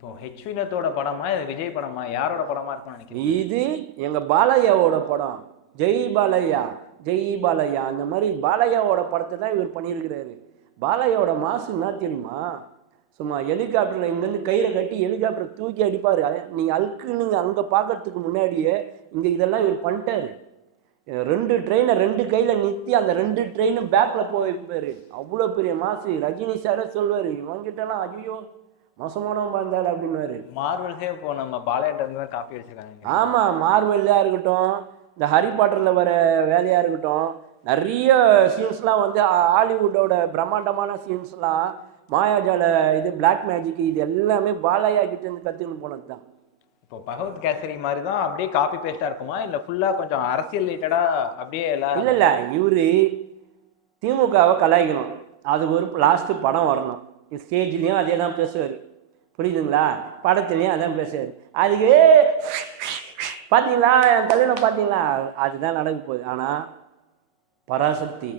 இப்போ வினோத்தோட படமா இது விஜய் படமா யாரோட படமா இருக்கும்னு நினைக்கிறேன்? இது எங்கள் பாலையாவோட படம். ஜெய் பாலையா ஜெய் பாலையா அந்த மாதிரி பாலையாவோட படத்தை தான் இவர் பண்ணியிருக்கிறாரு. பாலையாவோட மாசு என்ன தெரியுமா? சும்மா ஹெலிகாப்டரில் இங்கேருந்து கையில் கட்டி ஹெலிகாப்டரை தூக்கி அடிப்பார். நீங்கள் அழுக்குன்னு அங்கே பார்க்கறதுக்கு முன்னாடியே இங்கே இதெல்லாம் இவர் பண்ணிட்டார். 2 ட்ரெயினை 2 கையில் நிறுத்தி அந்த 2 ட்ரெயினும் பேக்கில் போய் வைப்பார். அவ்வளோ பெரிய மாசு. ரஜினி சாரே சொல்வார், இவங்கிட்டலாம் ஐயோ மோசமானவன் பார்த்தாள் அப்படின்வாரு. மார்வல்ஸே இப்போ நம்ம பாலையாட்ட இருந்து தான் காப்பி அடிச்சிருக்காங்க. ஆமாம், மார்வெல்லாக இருக்கட்டும், இந்த ஹரி பாட்டரில் வர வேலையாக இருக்கட்டும், நிறைய சீன்ஸ்லாம் வந்து ஹாலிவுட்டோட பிரம்மாண்டமான சீன்ஸ்லாம் மாயாஜால இது பிளாக் மேஜிக் இது எல்லாமே பாலையா கிட்டேருந்து கற்றுக்கணும் போனது தான். இப்போ பகவத் கேசரி மாதிரி தான் அப்படியே காப்பி பேஸ்ட்டாக இருக்குமா, இல்லை ஃபுல்லாக கொஞ்சம் அரசியல் ரிலேட்டடாக அப்படியே எல்லாம்? இல்லை இவர் திமுகவை கலாய்க்கணும், அது ஒரு லாஸ்ட்டு படம் வரணும். ஸ்டேஜ்லேயும் அதே தான் பேசுவார், புரியுதுங்களா? படத்துலேயும் அதான் பேசுவார். அதுக்கு பார்த்தீங்களா என் தலையில் பார்த்தீங்களா, அதுதான் நடக்க போகுது. ஆனால் பராசக்தி